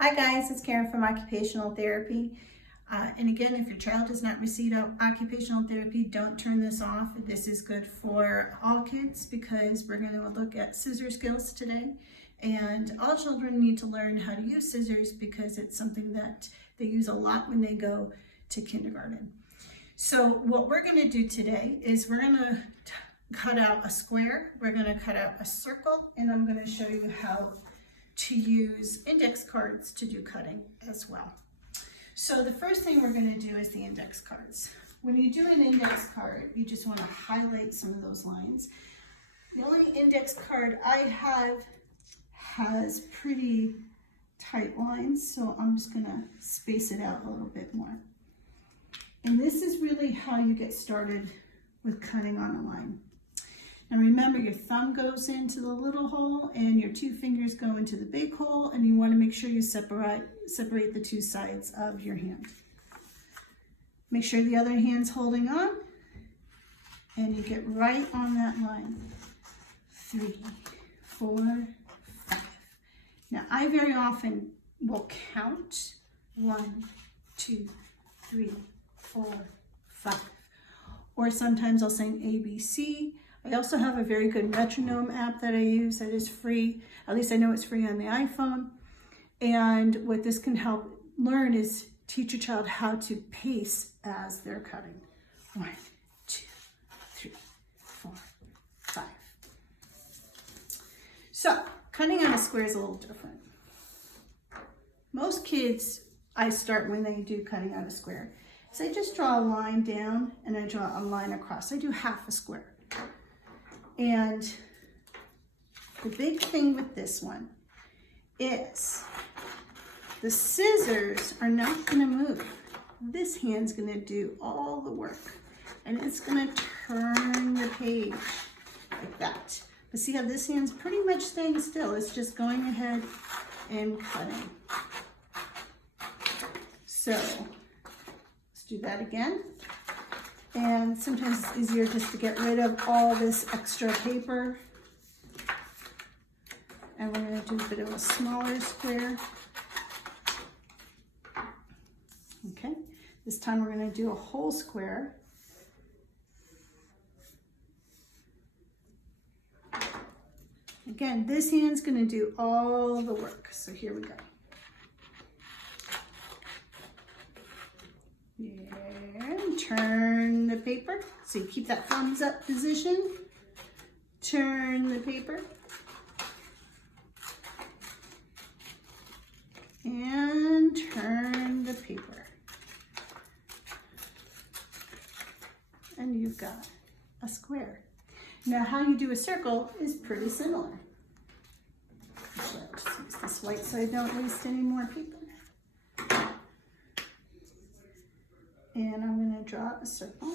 Hi guys, it's Karen from Occupational Therapy. And again, if your child does not receive occupational therapy, don't turn this off. This is good for all kids because we're going to look at scissor skills today. And all children need to learn how to use scissors because it's something that they use a lot when they go to kindergarten. So what we're going to do today is we're going to cut out a square, we're going to cut out a circle, and I'm going to show you how to use index cards to do cutting as well. So the first thing we're going to do is the index cards. When you do an index card, you just want to highlight some of those lines. The only index card I have has pretty tight lines, so I'm just going to space it out a little bit more. And this is really how you get started with cutting on a line. And remember, your thumb goes into the little hole and your two fingers go into the big hole, and you want to make sure you separate the two sides of your hand. Make sure the other hand's holding on, and you get right on that line. 3, 4, 5. Now, I very often will count 1, 2, 3, 4, 5. Or sometimes I'll sing ABC. I also have a very good metronome app that I use that is free. At least I know it's free on the iPhone. And what this can help learn is teach your child how to pace as they're cutting. 1, 2, 3, 4, 5. So cutting on a square is a little different. Most kids, I start when they do cutting on a square. So I just draw a line down and I draw a line across. I do half a square. And the big thing with this one is the scissors are not going to move. This hand's going to do all the work, and it's going to turn the page like that. But see how this hand's pretty much staying still. It's just going ahead and cutting. So let's do that again. And sometimes it's easier just to get rid of all this extra paper. And we're going to do a bit of a smaller square. Okay, this time we're going to do a whole square. Again, this hand's going to do all the work. So here we go. And turn the paper. So you keep that thumbs up position. Turn the paper. And turn the paper. And you've got a square. Now how you do a circle is pretty similar. Actually, I'll just use this white so I don't waste any more paper. And I'm going to draw a circle.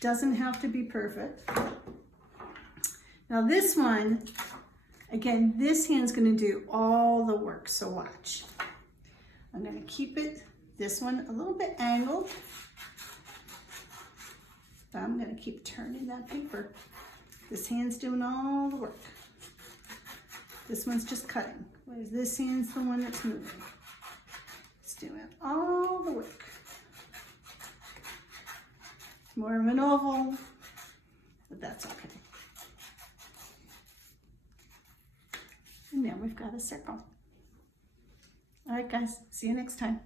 Doesn't have to be perfect. Now this one, again, this hand's going to do all the work, so watch. I'm going to keep it, this one, a little bit angled. But I'm going to keep turning that paper. This hand's doing all the work. This one's just cutting, whereas this hand's the one that's moving. Doing all the work. It's more of an oval, but that's okay. And now we've got a circle. All right, guys, see you next time.